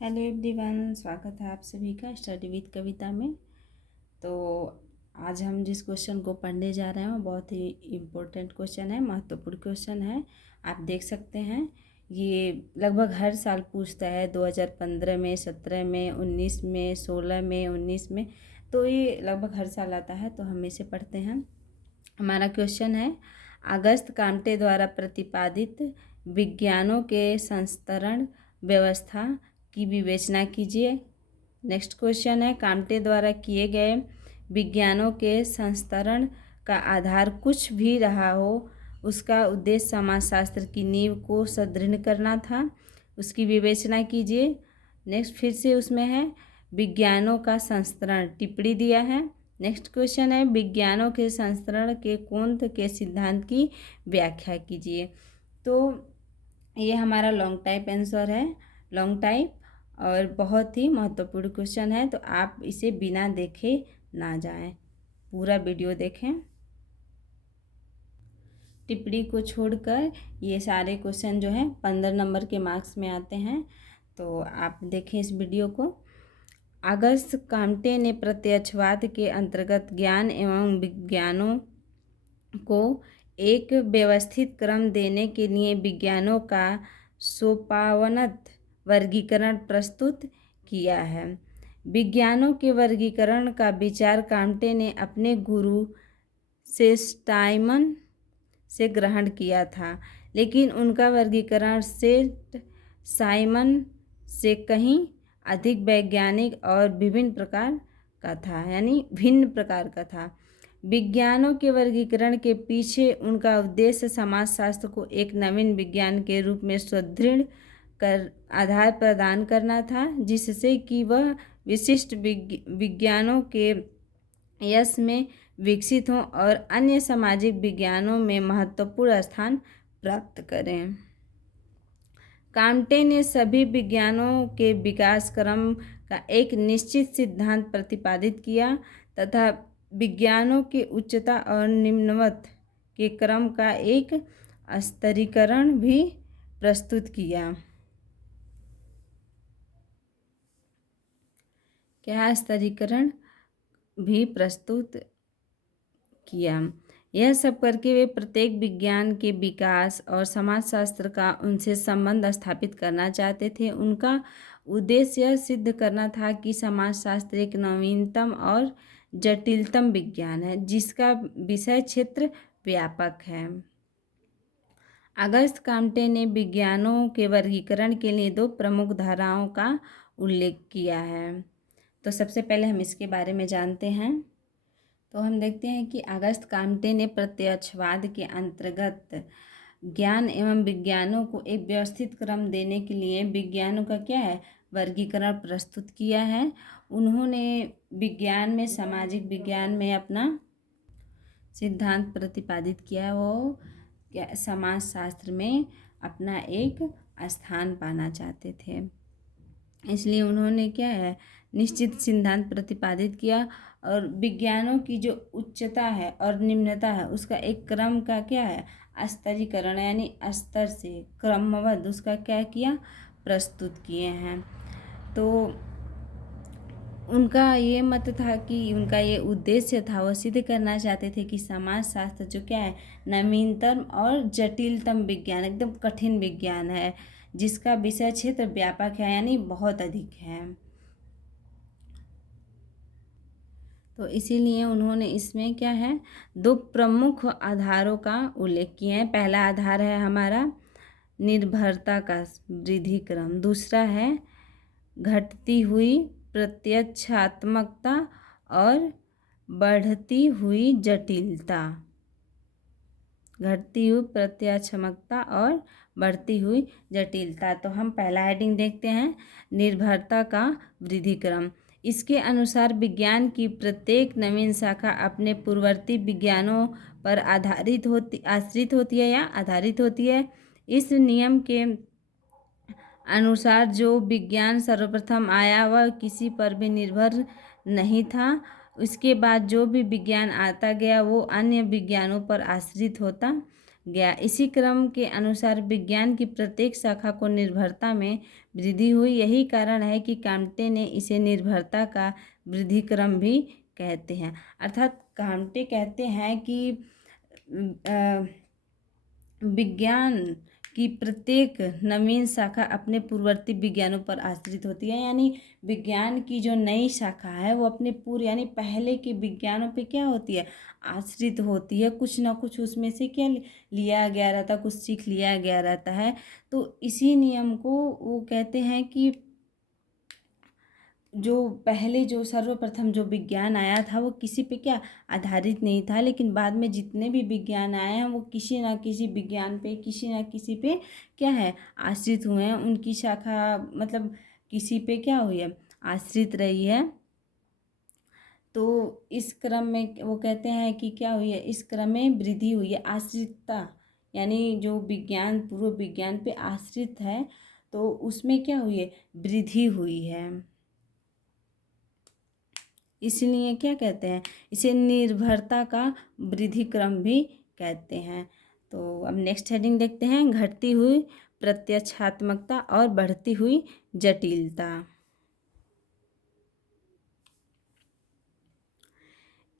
Hello everyone, स्वागत है आप सभी का स्टडी विद कविता में। तो आज हम जिस क्वेश्चन को पढ़ने जा रहे हैं वो बहुत ही इम्पोर्टेंट क्वेश्चन है, महत्वपूर्ण क्वेश्चन है। आप देख सकते हैं ये लगभग हर साल पूछता है, 2015 में, 17 में, 19 में, 16 में, 19 में। तो ये लगभग हर साल आता है, तो हम इसे पढ़ते हैं। हमारा क्वेश्चन है, अगस्त काम्टे द्वारा प्रतिपादित विज्ञानों के संस्तरण व्यवस्था की विवेचना कीजिए। नेक्स्ट क्वेश्चन है, काम्टे द्वारा किए गए विज्ञानों के संस्तरण का आधार कुछ भी रहा हो, उसका उद्देश्य समाजशास्त्र की नींव को सुदृढ़ करना था, उसकी विवेचना कीजिए। नेक्स्ट फिर से उसमें है, विज्ञानों का संस्तरण टिप्पणी दिया है। नेक्स्ट क्वेश्चन है, विज्ञानों के संस्तरण के कोंत के सिद्धांत की व्याख्या कीजिए। तो ये हमारा लॉन्ग टाइप आंसर है, लॉन्ग टाइप, और बहुत ही महत्वपूर्ण क्वेश्चन है। तो आप इसे बिना देखे ना जाएं, पूरा वीडियो देखें। टिप्पणी को छोड़कर ये सारे क्वेश्चन जो हैं 15 नंबर के मार्क्स में आते हैं। तो आप देखें इस वीडियो को। अगस्त काम्टे ने प्रत्यक्षवाद के अंतर्गत ज्ञान एवं विज्ञानों को एक व्यवस्थित क्रम देने के लिए विज्ञानों का सोपानवत वर्गीकरण प्रस्तुत किया है। विज्ञानों के वर्गीकरण का विचार काम्टे ने अपने गुरु सेस्टाइमन से ग्रहण किया था, लेकिन उनका वर्गीकरण सेठ साइमन से कहीं अधिक वैज्ञानिक और विभिन्न प्रकार का था, यानी भिन्न प्रकार का था। विज्ञानों के वर्गीकरण के पीछे उनका उद्देश्य समाजशास्त्र को एक नवीन विज्ञान के रूप में सुदृढ़ कर आधार प्रदान करना था, जिससे कि वह विशिष्ट विज्ञानों के यश में विकसित हों और अन्य सामाजिक विज्ञानों में महत्वपूर्ण स्थान प्राप्त करें। काम्टे ने सभी विज्ञानों के विकास क्रम का एक निश्चित सिद्धांत प्रतिपादित किया तथा विज्ञानों के उच्चता और निम्नवत के क्रम का एक स्तरीकरण भी प्रस्तुत किया। क्या स्तरीकरण भी प्रस्तुत किया। यह सब करके वे प्रत्येक विज्ञान के विकास और समाजशास्त्र का उनसे संबंध स्थापित करना चाहते थे। उनका उद्देश्य यह सिद्ध करना था कि समाजशास्त्र एक नवीनतम और जटिलतम विज्ञान है, जिसका विषय क्षेत्र व्यापक है। अगस्त काम्टे ने विज्ञानों के वर्गीकरण के लिए दो प्रमुख धाराओं का उल्लेख किया है। तो सबसे पहले हम इसके बारे में जानते हैं। तो हम देखते हैं कि अगस्त काम्टे ने प्रत्यक्षवाद के अंतर्गत ज्ञान एवं विज्ञानों को एक व्यवस्थित क्रम देने के लिए विज्ञानों का क्या है, वर्गीकरण प्रस्तुत किया है। उन्होंने विज्ञान में, सामाजिक विज्ञान में अपना सिद्धांत प्रतिपादित किया। वो क्या समाजशास्त्र में अपना एक स्थान पाना चाहते थे, इसलिए उन्होंने क्या है, निश्चित सिद्धांत प्रतिपादित किया और विज्ञानों की जो उच्चता है और निम्नता है उसका एक क्रम का क्या है, स्तरीकरण, यानी स्तर से क्रमबद्ध उसका क्या किया, प्रस्तुत किए हैं। तो उनका ये मत था कि उनका ये उद्देश्य था, वो सिद्ध करना चाहते थे कि समाजशास्त्र जो क्या है, नवीनतम और जटिलतम विज्ञान, एकदम कठिन विज्ञान है, जिसका विषय क्षेत्र व्यापक है, यानी बहुत अधिक है। तो इसीलिए उन्होंने इसमें क्या है, दो प्रमुख आधारों का उल्लेख किए हैं। पहला आधार है हमारा निर्भरता का वृद्धि क्रम, दूसरा है घटती हुई प्रत्यक्षात्मकता और बढ़ती हुई जटिलता। घटती हुई प्रत्यक्षात्मकता और बढ़ती हुई जटिलता। तो हम पहला हेडिंग देखते हैं, निर्भरता का वृद्धि क्रम। इसके अनुसार विज्ञान की प्रत्येक नवीन शाखा अपने पूर्ववर्ती विज्ञानों पर आश्रित होती है या आधारित होती है। इस नियम के अनुसार जो विज्ञान सर्वप्रथम आया वह किसी पर भी निर्भर नहीं था। उसके बाद जो भी विज्ञान आता गया वो अन्य विज्ञानों पर आश्रित होता गया। इसी क्रम के अनुसार विज्ञान की प्रत्येक शाखा को निर्भरता में वृद्धि हुई। यही कारण है कि काम्टे ने इसे निर्भरता का वृद्धि क्रम भी कहते हैं। अर्थात काम्टे कहते हैं कि विज्ञान की प्रत्येक नवीन शाखा अपने पूर्ववर्ती विज्ञानों पर आश्रित होती है। यानी विज्ञान की जो नई शाखा है वो अपने पूर्व यानी पहले के विज्ञानों पे क्या होती है, आश्रित होती है। कुछ ना कुछ उसमें से क्या लिया गया रहता है, कुछ सीख लिया गया रहता है। तो इसी नियम को वो कहते हैं कि जो पहले जो सर्वप्रथम जो विज्ञान आया था वो किसी पे क्या आधारित नहीं था, लेकिन बाद में जितने भी विज्ञान आए हैं वो किसी ना किसी विज्ञान पे, किसी ना किसी पे क्या है, आश्रित हुए हैं। उनकी शाखा मतलब किसी पे क्या हुई है, आश्रित रही है। तो इस क्रम में वो कहते हैं कि क्या हुई है, इस क्रम में वृद्धि हुई है। आश्रितता यानी जो विज्ञान पूर्व विज्ञान पे आश्रित है तो उसमें क्या हुई है, वृद्धि हुई है। इसलिए क्या कहते हैं, इसे निर्भरता का वृद्धि क्रम भी कहते हैं। तो अब नेक्स्ट हेडिंग देखते हैं, घटती हुई प्रत्यक्षात्मकता और बढ़ती हुई जटिलता।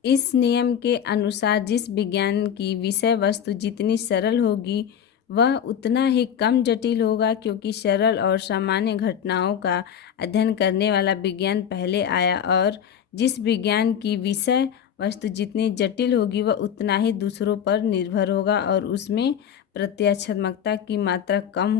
इस नियम के अनुसार जिस विज्ञान की विषय वस्तु जितनी सरल होगी वह उतना ही कम जटिल होगा, क्योंकि सरल और सामान्य घटनाओं का अध्ययन करने वाला विज्ञान पहले आया, और जिस विज्ञान की विषय वस्तु जितनी जटिल होगी वह उतना ही दूसरों पर निर्भर होगा और उसमें प्रत्यक्षात्मकता की मात्रा कम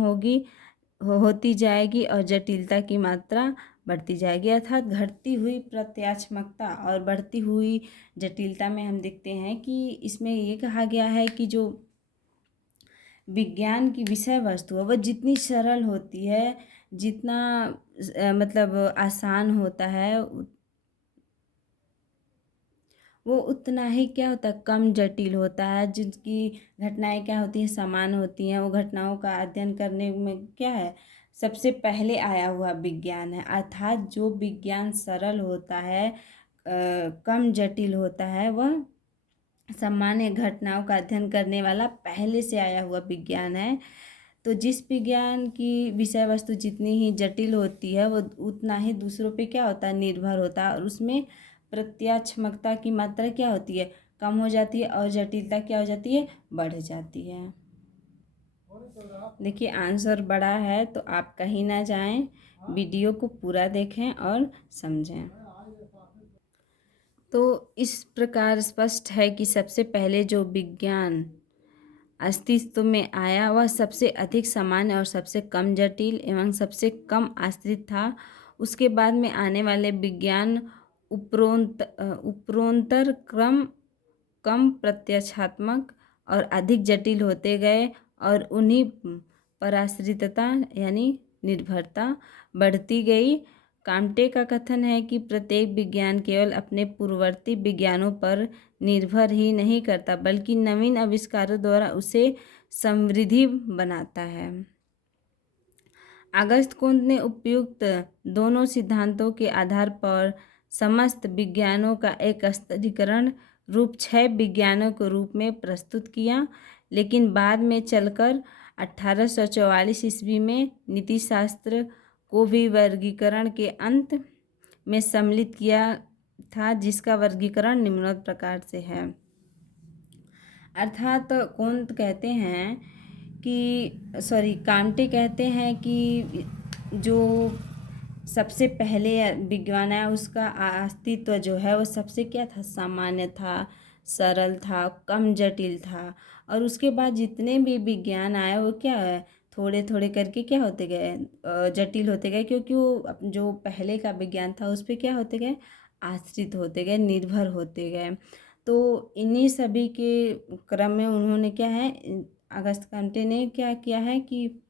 होती जाएगी और जटिलता की मात्रा बढ़ती जाएगी। अर्थात घटती हुई प्रत्यात्मकता और बढ़ती हुई जटिलता में हम देखते हैं कि इसमें ये कहा गया है कि जो विज्ञान की विषय वस्तु है वह जितनी सरल होती है, जितना मतलब आसान होता है, वो उतना ही क्या होता है, कम जटिल होता है। जिनकी घटनाएं क्या होती हैं, समान होती हैं। वो घटनाओं का अध्ययन करने में क्या है, सबसे पहले आया हुआ विज्ञान है। अर्थात जो विज्ञान सरल होता है, कम जटिल होता है, वह सामान्य घटनाओं का अध्ययन करने वाला पहले से आया हुआ विज्ञान है। तो जिस विज्ञान की विषय वस्तु जितनी ही जटिल होती है वो उतना ही दूसरों पे क्या होता है, निर्भर होता है, और उसमें प्रत्यात्मकता की मात्रा क्या होती है, कम हो जाती है, और जटिलता क्या हो जाती है, बढ़ जाती है। देखिए आंसर बड़ा है तो आप कहीं ना जाएं, वीडियो को पूरा देखें और समझें। तो इस प्रकार स्पष्ट है कि सबसे पहले जो विज्ञान अस्तित्व में आया वह सबसे अधिक सामान्य और सबसे कम जटिल एवं सबसे कम आश्रित था। उसके बाद में आने वाले विज्ञान उपरोन्तर क्रम कम प्रत्यक्षात्मक और अधिक जटिल होते गए और उन्हीं पर आश्रितता यानी निर्भरता बढ़ती गई। काम्टे का कथन है कि प्रत्येक विज्ञान केवल अपने पूर्ववर्ती विज्ञानों पर निर्भर ही नहीं करता बल्कि नवीन आविष्कारों द्वारा उसे समृद्धि बनाता है। अगस्त कुंत ने उपयुक्त दोनों सिद्धांतों के आधार पर समस्त विज्ञानों का एक स्तरीकरण रूप 6 विज्ञानों के रूप में प्रस्तुत किया, लेकिन बाद में चलकर 1844 ईस्वी में नीतिशास्त्र को भी वर्गीकरण के अंत में सम्मिलित किया था, जिसका वर्गीकरण निम्नलिखित प्रकार से है। अर्थात कुंत कहते हैं कि काम्टे कहते हैं कि जो सबसे पहले विज्ञान है उसका अस्तित्व जो है वो सबसे क्या था, सामान्य था, सरल था, कम जटिल था, और उसके बाद जितने भी विज्ञान आए वो क्या है, थोड़े थोड़े करके क्या होते गए, जटिल होते गए, क्योंकि वो जो पहले का विज्ञान था उस पर क्या होते गए, आश्रित होते गए, निर्भर होते गए। तो इन्हीं सभी के क्रम में उन्होंने क्या है, अगस्त काम्टे ने क्या किया है कि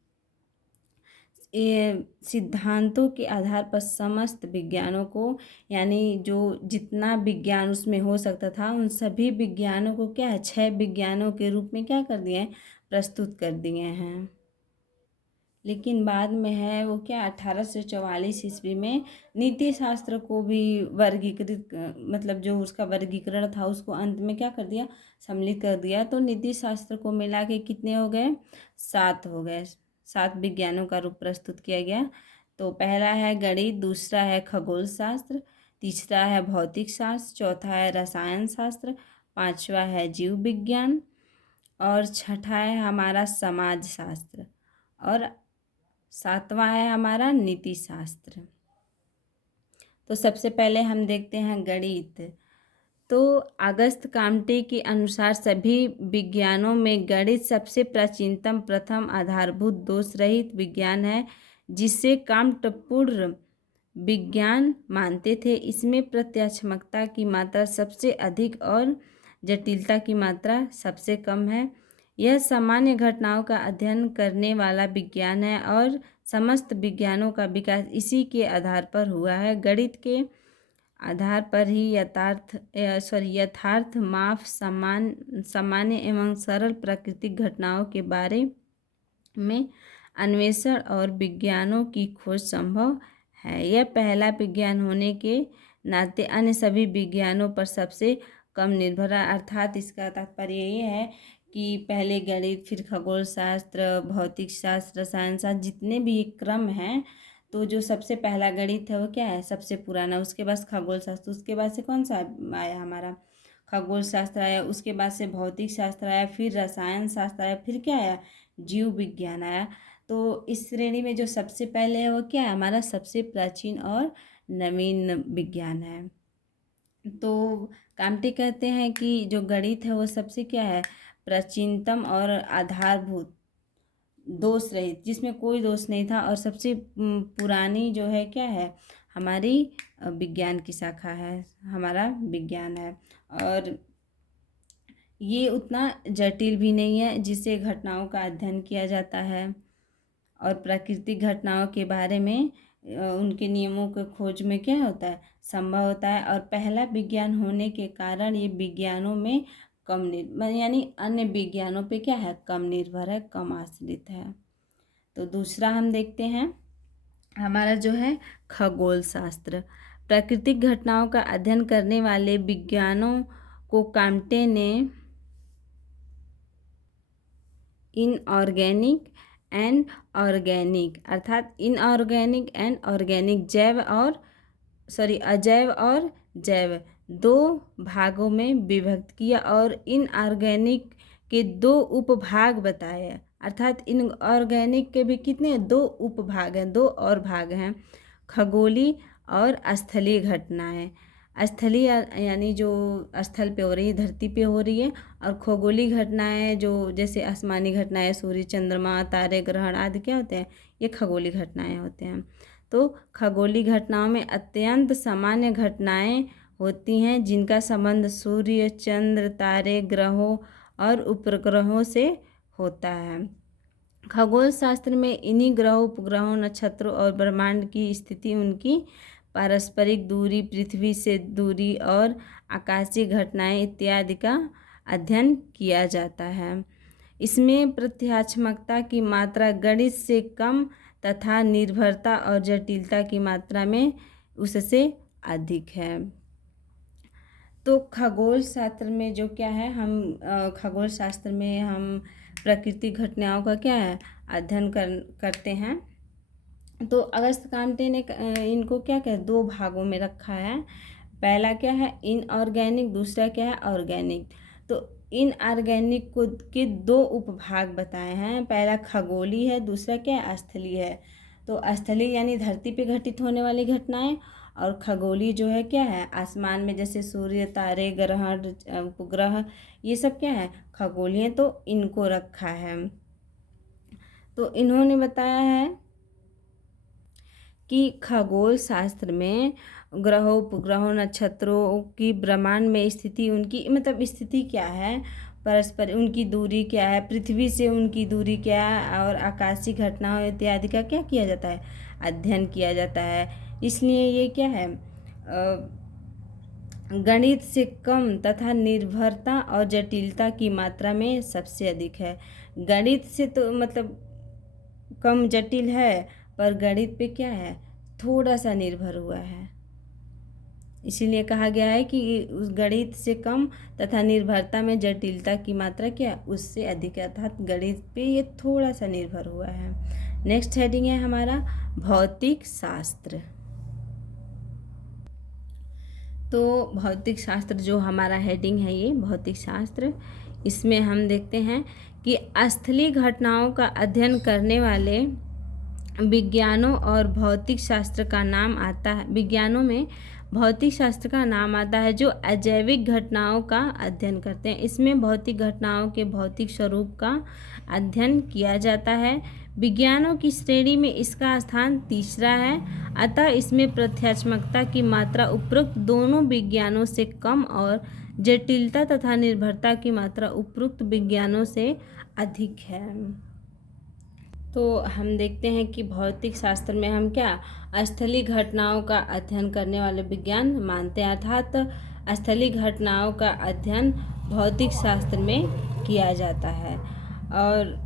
ये सिद्धांतों के आधार पर समस्त विज्ञानों को यानी जो जितना विज्ञान उसमें हो सकता था उन सभी विज्ञानों को क्या है, 6 विज्ञानों के रूप में क्या कर दिए हैं, प्रस्तुत कर दिए हैं। लेकिन बाद में है वो क्या 1844 ईस्वी में नीति शास्त्र को भी वर्गीकृत मतलब जो उसका वर्गीकरण था उसको अंत में क्या कर दिया, सम्मिलित कर दिया। तो नीति शास्त्र को मिला के कितने हो गए, 7 हो गए। 7 विज्ञानों का रूप प्रस्तुत किया गया। तो पहला है गणित, दूसरा है खगोल शास्त्र, तीसरा है भौतिक शास्त्र, चौथा है रसायन शास्त्र, पांचवा है जीव विज्ञान और छठा है हमारा समाज शास्त्र और सातवां है हमारा नीति शास्त्र। तो सबसे पहले हम देखते हैं गणित। तो अगस्त काम्टे के अनुसार सभी विज्ञानों में गणित सबसे प्राचीनतम, प्रथम, आधारभूत, दोष रहित विज्ञान है जिसे काम्टपूर्ण विज्ञान मानते थे। इसमें प्रत्यात्मकता की मात्रा सबसे अधिक और जटिलता की मात्रा सबसे कम है। यह सामान्य घटनाओं का अध्ययन करने वाला विज्ञान है और समस्त विज्ञानों का विकास इसी के आधार पर हुआ है। गणित के आधार पर ही यथार्थ, माप, सामान्य एवं सरल प्राकृतिक घटनाओं के बारे में अन्वेषण और विज्ञानों की खोज संभव है। यह पहला विज्ञान होने के नाते अन्य सभी विज्ञानों पर सबसे कम निर्भर है। अर्थात इसका तात्पर्य ये है कि पहले गणित, फिर खगोल शास्त्र, भौतिक शास्त्र, रसायन शास्त्र, जितने भी क्रम हैं, तो जो सबसे पहला गणित है वो क्या है, सबसे पुराना। उसके बाद खगोल शास्त्र, उसके बाद से कौन सा आया हमारा, खगोल शास्त्र आया। उसके बाद से भौतिक शास्त्र आया, फिर रसायन शास्त्र आया, फिर क्या आया, जीव विज्ञान आया। तो इस श्रेणी में जो सबसे पहले है वो क्या है, हमारा सबसे प्राचीन और नवीन विज्ञान है। तो काम्टे कहते हैं कि जो गणित है वो सबसे क्या है, प्राचीनतम और आधारभूत, दोष रहित, जिसमें कोई दोष नहीं था, और सबसे पुरानी जो है क्या है, हमारी विज्ञान की शाखा है, हमारा विज्ञान है। और ये उतना जटिल भी नहीं है, जिससे घटनाओं का अध्ययन किया जाता है और प्राकृतिक घटनाओं के बारे में उनके नियमों के खोज में क्या होता है, संभव होता है। और पहला विज्ञान होने के कारण ये विज्ञानों में कम निर्भर, यानी अन्य विज्ञानों पे क्या है, कम निर्भर है, कम आश्रित है। तो दूसरा हम देखते हैं हमारा जो है खगोल शास्त्र। प्राकृतिक घटनाओं का अध्ययन करने वाले विज्ञानों को काम्टे ने इनऑर्गेनिक एंड ऑर्गेनिक, अर्थात इनऑर्गेनिक एंड ऑर्गेनिक, अजैव और जैव, दो भागों में विभक्त किया और इनऑर्गेनिक के 2 उपभाग बताए। अर्थात इनऑर्गेनिक के भी कितने, 2 उपभाग हैं, 2 और भाग हैं, खगोलीय और स्थलीय घटनाएं। स्थलीय यानी जो स्थल पे हो रही है, धरती पे हो रही है, और खगोलीय घटनाएं जो जैसे आसमानी घटनाएं, सूर्य, चंद्रमा, तारे, ग्रहण आदि क्या होते हैं, ये खगोलीय घटनाएं होते हैं। तो खगोलीय घटनाओं में अत्यंत सामान्य घटनाएं होती हैं जिनका संबंध सूर्य, चंद्र, तारे, ग्रहों और उपग्रहों से होता है। खगोल शास्त्र में इन्हीं ग्रहों, उपग्रहों, नक्षत्रों और ब्रह्मांड की स्थिति, उनकी पारस्परिक दूरी, पृथ्वी से दूरी और आकाशीय घटनाएं इत्यादि का अध्ययन किया जाता है। इसमें प्रत्यात्मकता की मात्रा गणित से कम तथा निर्भरता और जटिलता की मात्रा में उससे अधिक है। तो खगोल शास्त्र में जो क्या है, हम खगोल शास्त्र में हम प्राकृतिक घटनाओं का क्या है, अध्ययन करते हैं। तो अगस्त काम्टे ने इनको क्या क्या 2 भागों में रखा है। पहला क्या है इनऑर्गेनिक, दूसरा क्या है ऑर्गेनिक। तो इनऑर्गेनिक को के 2 उपभाग बताए हैं, पहला खगोलीय है, दूसरा क्या है, स्थलीय है। तो स्थलीय यानी धरती पे घटित होने वाली घटनाएं, और खगोलीय जो है क्या है, आसमान में जैसे सूर्य, तारे, ग्रहण, उपग्रह, ये सब क्या है, खगोलीय। तो इनको रखा है। तो इन्होंने बताया है कि खगोल शास्त्र में ग्रहों, उपग्रहों, नक्षत्रों की ब्रह्मांड में स्थिति, उनकी मतलब स्थिति क्या है, परस्पर उनकी दूरी क्या है, पृथ्वी से उनकी दूरी क्या है, और आकाशीय घटनाओं इत्यादि का क्या किया जाता है, अध्ययन किया जाता है। इसलिए ये क्या है, गणित से कम तथा निर्भरता और जटिलता की मात्रा में सबसे अधिक है। गणित से तो मतलब कम जटिल है, पर गणित पे क्या है, थोड़ा सा निर्भर हुआ है। इसीलिए कहा गया है कि उस गणित से कम तथा निर्भरता में जटिलता की मात्रा क्या उससे अधिक है, अर्थात गणित पे ये थोड़ा सा निर्भर हुआ है। नेक्स्ट हेडिंग है हमारा भौतिक शास्त्र। तो भौतिक शास्त्र जो हमारा हेडिंग है, ये भौतिक शास्त्र, इसमें हम देखते हैं कि स्थलीय घटनाओं का अध्ययन करने वाले विज्ञानों और भौतिक शास्त्र का नाम आता है, विज्ञानों में भौतिक शास्त्र का नाम आता है जो अजैविक घटनाओं का अध्ययन करते हैं। इसमें भौतिक घटनाओं के भौतिक स्वरूप का अध्ययन किया जाता है। विज्ञानों की श्रेणी में इसका स्थान तीसरा है, अतः इसमें प्रत्यात्मकता की मात्रा उपरोक्त दोनों विज्ञानों से कम और जटिलता तथा निर्भरता की मात्रा उपरोक्त विज्ञानों से अधिक है। तो हम देखते हैं कि भौतिक शास्त्र में हम क्या स्थलीय घटनाओं का अध्ययन करने वाले विज्ञान मानते हैं, अर्थात स्थलीय घटनाओं का अध्ययन भौतिक शास्त्र में किया जाता है और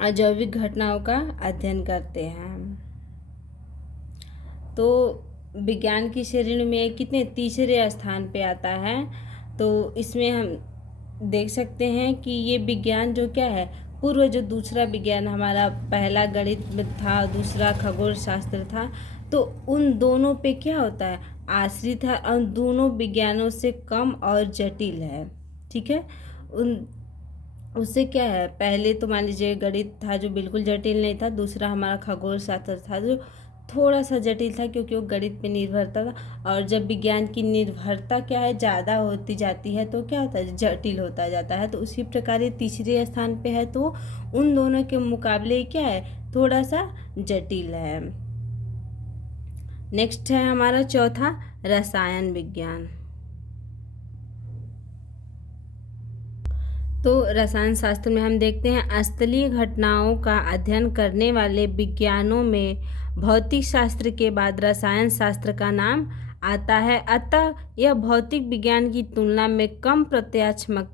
अजैविक घटनाओं का अध्ययन करते हैं। तो विज्ञान की श्रेणी में कितने तीसरे स्थान पे आता है। तो इसमें हम देख सकते हैं कि ये विज्ञान जो क्या है, पूर्व जो दूसरा विज्ञान हमारा, पहला गणित था, दूसरा खगोल शास्त्र था, तो उन दोनों पे क्या होता है, आश्रित है और दोनों विज्ञानों से कम और जटिल है। ठीक है, उन उससे क्या है, पहले तो मान लीजिए गणित था जो बिल्कुल जटिल नहीं था, दूसरा हमारा खगोल शास्त्र था जो थोड़ा सा जटिल था क्योंकि वो गणित पे निर्भरता था। और जब विज्ञान की निर्भरता क्या है ज़्यादा होती जाती है तो क्या होता है, जटिल होता जाता है। तो उसी प्रकार ये तीसरे स्थान पे है, तो उन दोनों के मुकाबले क्या है, थोड़ा सा जटिल है। नेक्स्ट है हमारा चौथा रसायन विज्ञान। तो रसायन शास्त्र में हम देखते हैं स्थलीय घटनाओं का अध्ययन करने वाले विज्ञानों में भौतिक शास्त्र के बाद रसायन शास्त्र का नाम आता है, अतः यह भौतिक विज्ञान की तुलना में कम प्रत्यात्मक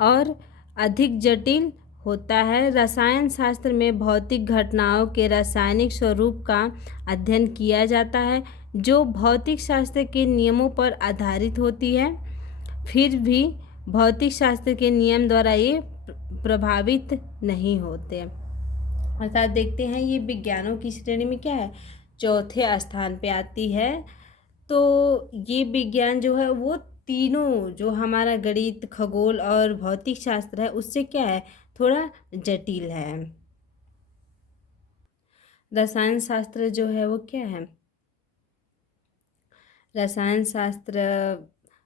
और अधिक जटिल होता है। रसायन शास्त्र में भौतिक घटनाओं के रासायनिक स्वरूप का अध्ययन किया जाता है जो भौतिक शास्त्र के नियमों पर आधारित होती है, फिर भी भौतिक शास्त्र के नियम द्वारा ये प्रभावित नहीं होते। अर्थात देखते हैं ये विज्ञानों की श्रेणी में क्या है, चौथे स्थान पे आती है। तो ये विज्ञान जो है वो तीनों जो हमारा गणित, खगोल और भौतिक शास्त्र है उससे क्या है, थोड़ा जटिल है। रसायन शास्त्र जो है वो क्या है, रसायन शास्त्र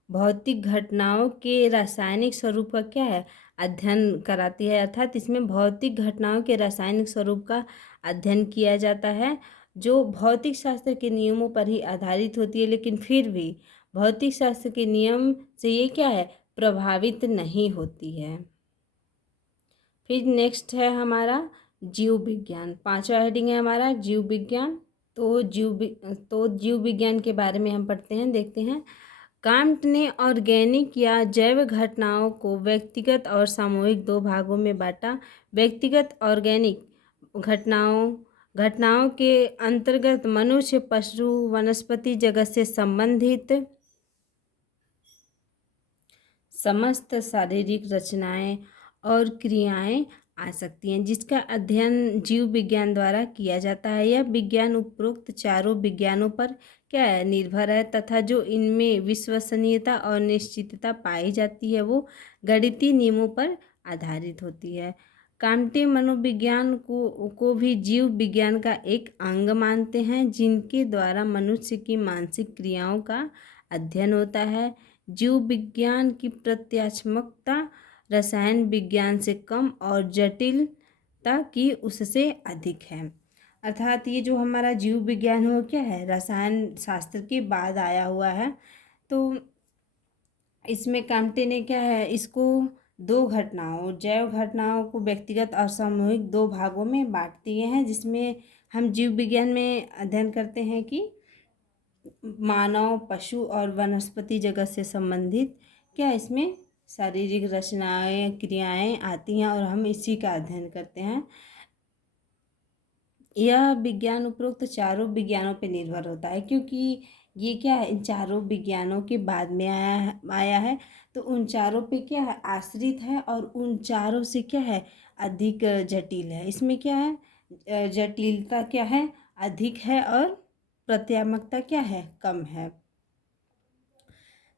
भौतिक घटनाओं के रासायनिक स्वरूप का क्या है, अध्ययन कराती है, अर्थात इसमें भौतिक घटनाओं के रासायनिक स्वरूप का अध्ययन किया जाता है जो भौतिक शास्त्र के नियमों पर ही आधारित होती है, लेकिन फिर भी भौतिक शास्त्र के नियम से ये क्या है, प्रभावित नहीं होती है। फिर नेक्स्ट है हमारा जीव विज्ञान, पांचवा हेडिंग है हमारा जीव विज्ञान। तो जीव विज्ञान के बारे में हम पढ़ते हैं, देखते हैं। कांट ने ऑर्गेनिक या जैव घटनाओं को व्यक्तिगत और सामूहिक दो भागों में बांटा। व्यक्तिगत ऑर्गेनिक घटनाओं के अंतर्गत मनुष्य, पशु, वनस्पति जगत से संबंधित समस्त शारीरिक रचनाएं और क्रियाएं आ सकती हैं, जिसका अध्ययन जीव विज्ञान द्वारा किया जाता है। यह विज्ञान उपरोक्त चारों विज्ञानों पर क्या है, निर्भर है, तथा जो इनमें विश्वसनीयता और निश्चितता पाई जाती है वो गणितीय नियमों पर आधारित होती है। कांटे मनोविज्ञान को भी जीव विज्ञान का एक अंग मानते हैं, जिनके द्वारा मनुष्य की मानसिक क्रियाओं का अध्ययन होता है। जीव विज्ञान की प्रत्यात्मकता रसायन विज्ञान से कम और जटिलता की उससे अधिक है। अर्थात ये जो हमारा जीव विज्ञान है वो क्या है, रसायन शास्त्र के बाद आया हुआ है। तो इसमें कांटे ने क्या है, इसको दो घटनाओं, जैव घटनाओं को व्यक्तिगत और सामूहिक दो भागों में बांट दिए हैं, जिसमें हम जीव विज्ञान में अध्ययन करते हैं कि मानव, पशु और वनस्पति जगत से संबंधित क्या इसमें शारीरिक रचनाएं, क्रियाएं आती हैं और हम इसी का अध्ययन करते हैं। यह विज्ञान उपरोक्त चारों विज्ञानों पर निर्भर होता है, क्योंकि ये क्या है, इन चारों विज्ञानों के बाद में आया है, तो उन चारों पे क्या है, आश्रित है, और उन चारों से क्या है, अधिक जटिल है। इसमें क्या है, जटिलता क्या है, अधिक है, और प्रत्यात्मकता क्या है, कम है।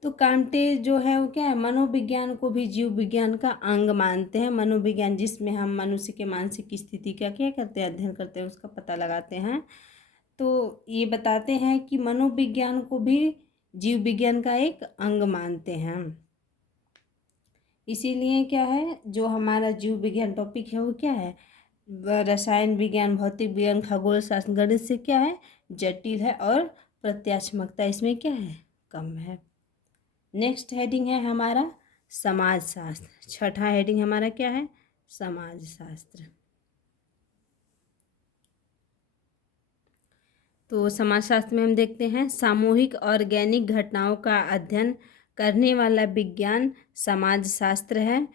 तो कांटे जो है वो क्या है, मनोविज्ञान को भी जीव विज्ञान का अंग मानते हैं। मनोविज्ञान जिसमें हम मनुष्य के मानसिक स्थिति का क्या करते हैं, अध्ययन करते हैं, उसका पता लगाते हैं। तो ये बताते हैं कि मनोविज्ञान को भी जीव विज्ञान का एक अंग मानते हैं। इसीलिए क्या है, जो हमारा जीव विज्ञान टॉपिक है वो क्या है, रसायन विज्ञान, भौतिक विज्ञान, खगोल शास्त्र, गणित से क्या है, जटिल है, और प्रत्यात्मकता इसमें क्या है, कम है। नेक्स्ट हेडिंग है हमारा समाजशास्त्र। छठा हेडिंग हमारा क्या है, समाजशास्त्र। तो समाजशास्त्र में हम देखते हैं, सामूहिक ऑर्गेनिक घटनाओं का अध्ययन करने वाला विज्ञान समाजशास्त्र है।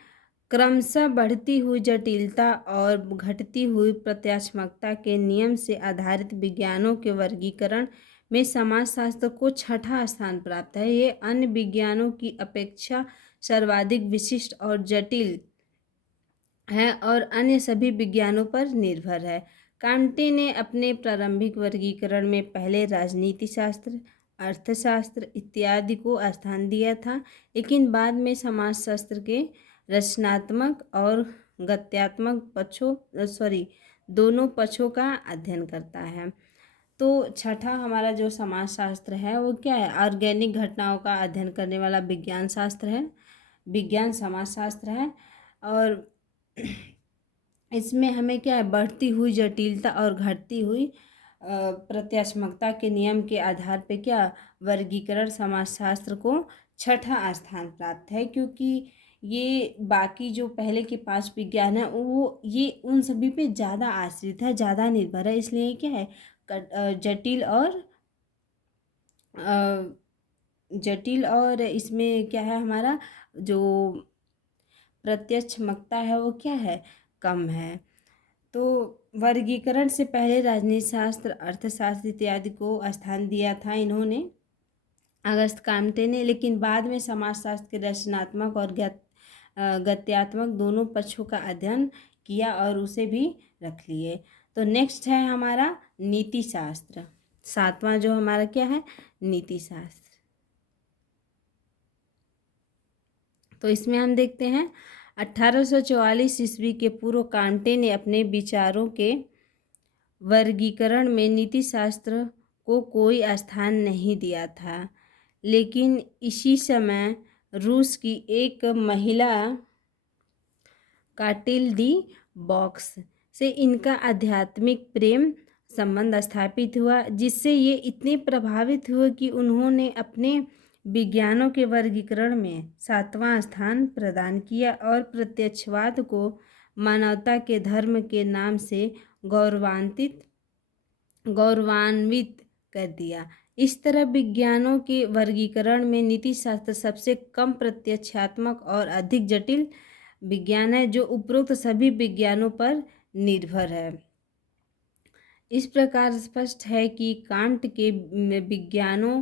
क्रमशः बढ़ती हुई जटिलता और घटती हुई प्रत्यात्मकता के नियम से आधारित विज्ञानों के वर्गीकरण में समाजशास्त्र को छठा स्थान प्राप्त है। ये अन्य विज्ञानों की अपेक्षा सर्वाधिक विशिष्ट और जटिल है और अन्य सभी विज्ञानों पर निर्भर है। कांटे ने अपने प्रारंभिक वर्गीकरण में पहले राजनीति शास्त्र, अर्थशास्त्र इत्यादि को स्थान दिया था, लेकिन बाद में समाजशास्त्र के रचनात्मक और गत्यात्मक दोनों पक्षों का अध्ययन करता है। तो छठा हमारा जो समाजशास्त्र है वो क्या है, ऑर्गेनिक घटनाओं का अध्ययन करने वाला विज्ञान शास्त्र है, विज्ञान समाजशास्त्र है। और इसमें हमें क्या है, बढ़ती हुई जटिलता और घटती हुई प्रत्यात्मकता के नियम के आधार पे क्या वर्गीकरण समाजशास्त्र को छठा स्थान प्राप्त है, क्योंकि ये बाकी जो पहले के 5 विज्ञान है वो ये उन सभी पे ज़्यादा आश्रित है, ज़्यादा निर्भर है। इसलिए क्या है, जटिल और इसमें क्या है, हमारा जो प्रत्यात्मकता है वो क्या है, कम है। तो वर्गीकरण से पहले राजनीति शास्त्र, अर्थशास्त्र इत्यादि को स्थान दिया था इन्होंने, अगस्त कांटे ने, लेकिन बाद में समाजशास्त्र के रचनात्मक और गत्यात्मक दोनों पक्षों का अध्ययन किया और उसे भी रख लिए। तो नेक्स्ट है हमारा नीति शास्त्र। सातवां जो हमारा क्या है, नीति शास्त्र। तो इसमें हम देखते हैं 1844 ईस्वी के पूर्व कांटे ने अपने विचारों के वर्गीकरण में नीति शास्त्र को कोई स्थान नहीं दिया था, लेकिन इसी समय रूस की एक महिला काटिल दी बॉक्स से इनका आध्यात्मिक प्रेम संबंध स्थापित हुआ, जिससे ये इतने प्रभावित हुए कि उन्होंने अपने विज्ञानों के वर्गीकरण में 7वां स्थान प्रदान किया और प्रत्यक्षवाद को मानवता के धर्म के नाम से गौरवान्वित कर दिया। इस तरह विज्ञानों के वर्गीकरण में नीति शास्त्र सबसे कम प्रत्यक्षात्मक और अधिक जटिल विज्ञान है, जो उपरोक्त सभी विज्ञानों पर निर्भर है। इस प्रकार स्पष्ट है कि कांट के विज्ञानों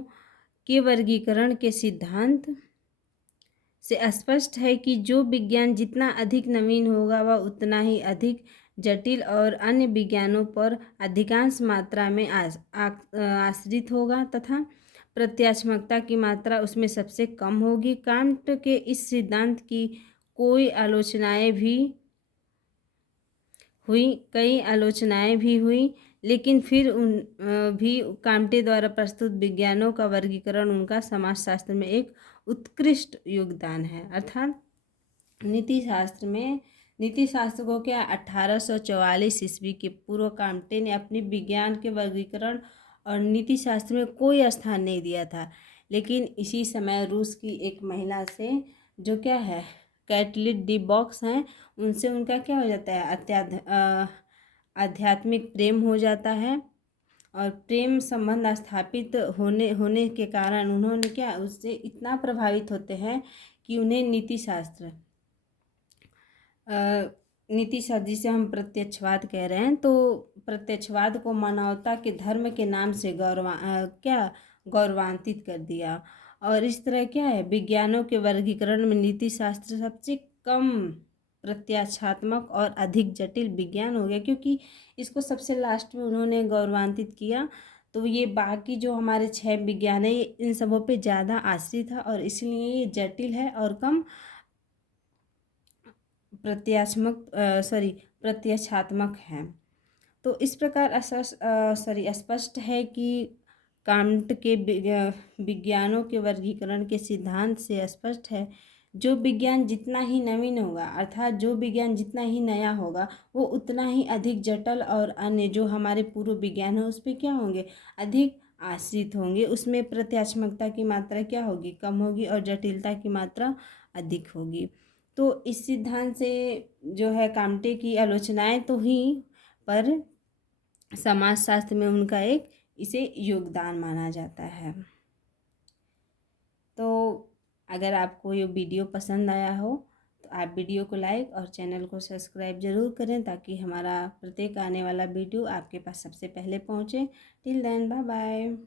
के वर्गीकरण के सिद्धांत से स्पष्ट है कि जो विज्ञान जितना अधिक नवीन होगा वह उतना ही अधिक जटिल और अन्य विज्ञानों पर अधिकांश मात्रा में आश्रित होगा तथा प्रत्यात्मकता की मात्रा उसमें सबसे कम होगी। कांट के इस सिद्धांत की कई आलोचनाएं भी हुई, लेकिन फिर भी कांटे द्वारा प्रस्तुत विज्ञानों का वर्गीकरण उनका समाजशास्त्र में एक उत्कृष्ट योगदान है। अर्थात नीति शास्त्र को क्या 1844 ईस्वी के पूर्व कांटे ने अपने विज्ञान के वर्गीकरण और नीति शास्त्र में कोई स्थान नहीं दिया था, लेकिन इसी समय रूस की एक महिला से जो क्या है कैटलिट डी बॉक्स हैं, उनसे उनका क्या हो जाता है, आध्यात्मिक प्रेम हो जाता है, और प्रेम संबंध स्थापित होने के कारण उन्होंने क्या उससे इतना प्रभावित होते हैं कि उन्हें नीति शास्त्र नीति शास्त्र जिसे हम प्रत्यक्षवाद कह रहे हैं, तो प्रत्यक्षवाद को मानवता के धर्म के नाम से गौरवान्वित कर दिया। और इस तरह क्या है, विज्ञानों के वर्गीकरण में नीति शास्त्र सबसे कम प्रत्याशात्मक और अधिक जटिल विज्ञान हो गया, क्योंकि इसको सबसे लास्ट में उन्होंने गौरवान्वित किया। तो ये बाकी जो हमारे 6 विज्ञान है, इन सबों पे ज़्यादा आश्रित है और इसलिए ये जटिल है और कम प्रत्याशात्मक है। तो इस प्रकार स्पष्ट है कि कांट के विज्ञानों के वर्गीकरण के सिद्धांत से स्पष्ट है, जो विज्ञान जितना ही नवीन होगा, अर्थात जो विज्ञान जितना ही नया होगा, वो उतना ही अधिक जटिल और अन्य जो हमारे पूर्व विज्ञान है उस पर क्या होंगे, अधिक आश्रित होंगे। उसमें प्रत्यात्मकता की मात्रा क्या होगी, कम होगी, और जटिलता की मात्रा अधिक होगी। तो इस सिद्धांत से जो है कांटे की आलोचनाएं तो ही, पर समाजशास्त्र में उनका एक इसे योगदान माना जाता है। तो अगर आपको ये वीडियो पसंद आया हो तो आप वीडियो को लाइक और चैनल को सब्सक्राइब ज़रूर करें, ताकि हमारा प्रत्येक आने वाला वीडियो आपके पास सबसे पहले पहुँचे। Till then, bye bye.